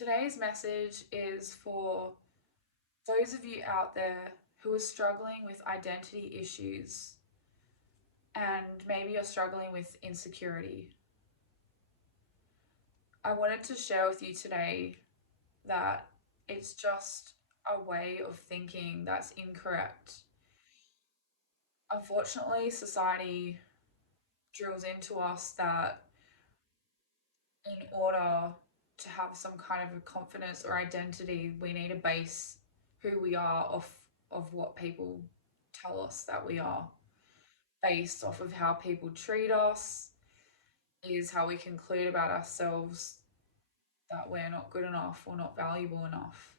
Today's message is for those of you out there who are struggling with identity issues and maybe you're struggling with insecurity. I wanted to share with you today that it's just a way of thinking that's incorrect. Unfortunately, society drills into us that in order to have some kind of a confidence or identity, we need to base who we are off what people tell us that we are, based off of how people treat us, is how we conclude about ourselves that we're not good enough or not valuable enough.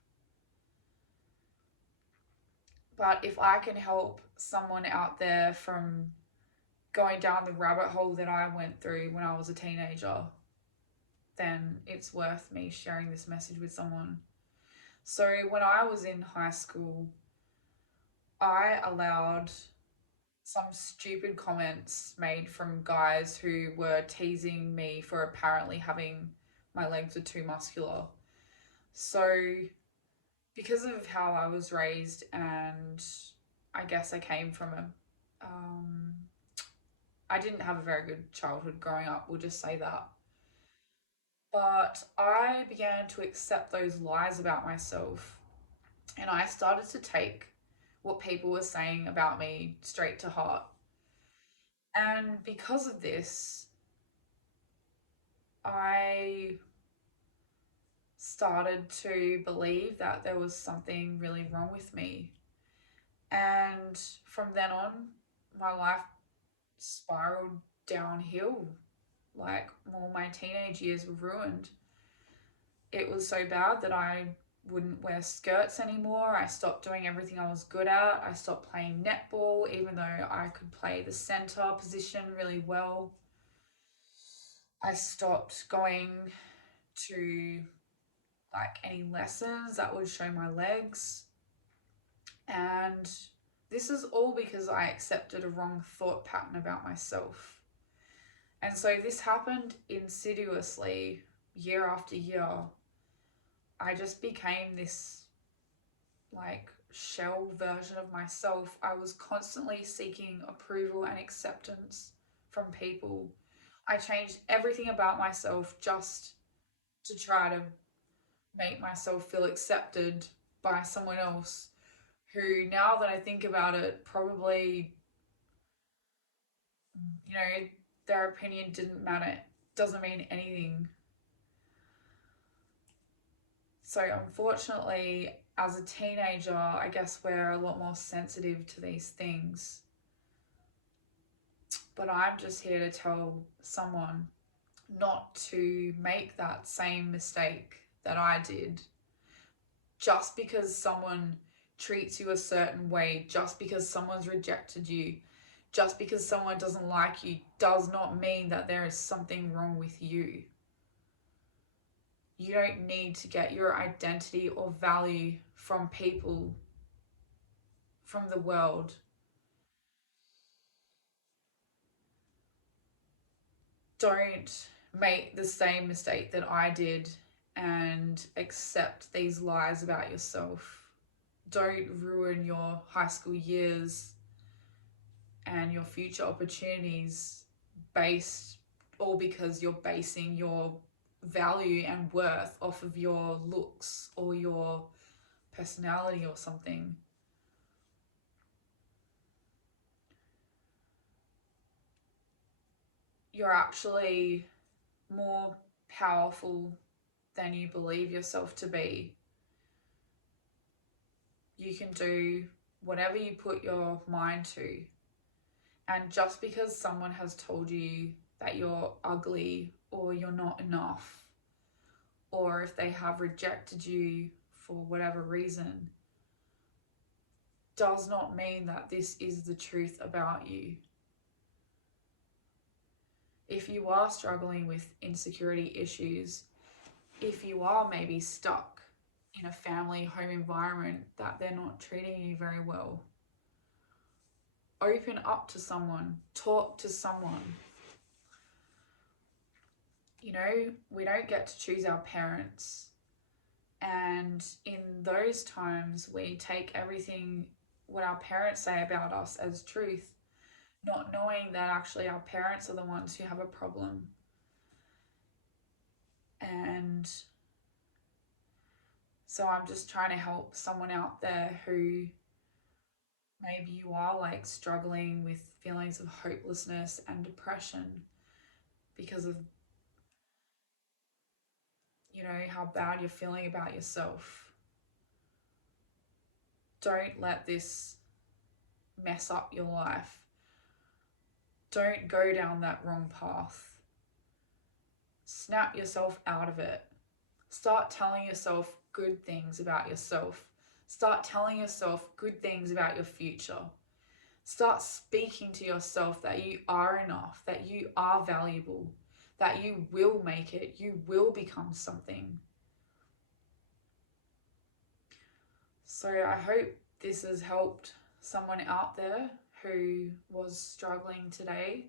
But if I can help someone out there from going down the rabbit hole that I went through when I was a teenager, then it's worth me sharing this message with someone. So when I was in high school, I allowed some stupid comments made from guys who were teasing me for apparently having my legs were too muscular. So, because of how I was raised, and I guess I came from I didn't have a very good childhood growing up, we'll just say that. But I began to accept those lies about myself, and I started to take what people were saying about me straight to heart. And because of this, I started to believe that there was something really wrong with me. And from then on, my life spiraled downhill. Like, all my teenage years were ruined. It was so bad that I wouldn't wear skirts anymore. I stopped doing everything I was good at. I stopped playing netball, even though I could play the centre position really well. I stopped going to like any lessons that would show my legs. And this is all because I accepted a wrong thought pattern about myself. And so this happened insidiously year after year. I just became this like shell version of myself. I was constantly seeking approval and acceptance from people. I changed everything about myself just to try to make myself feel accepted by someone else who, now that I think about it, probably, their opinion didn't matter, doesn't mean anything. So, unfortunately, as a teenager, I guess we're a lot more sensitive to these things. But I'm just here to tell someone not to make that same mistake that I did. Just because someone treats you a certain way, just because someone's rejected you, just because someone doesn't like you, does not mean that there is something wrong with you. You don't need to get your identity or value from people, from the world. Don't make the same mistake that I did and accept these lies about yourself. Don't ruin your high school years and your future opportunities based all because you're basing your value and worth off of your looks or your personality or something. You're actually more powerful than you believe yourself to be. You can do whatever you put your mind to. And just because someone has told you that you're ugly or you're not enough, or if they have rejected you for whatever reason, does not mean that this is the truth about you. If you are struggling with insecurity issues, if you are maybe stuck in a family home environment that they're not treating you very well, open up to someone, talk to someone. We don't get to choose our parents. And in those times, we take everything what our parents say about us as truth, not knowing that actually our parents are the ones who have a problem. And so I'm just trying to help someone out there who maybe you are like struggling with feelings of hopelessness and depression because of, you know, how bad you're feeling about yourself. Don't let this mess up your life. Don't go down that wrong path. Snap yourself out of it. Start telling yourself good things about yourself. Start telling yourself good things about your future. Start speaking to yourself that you are enough, that you are valuable, that you will make it, you will become something. So I hope this has helped someone out there who was struggling today.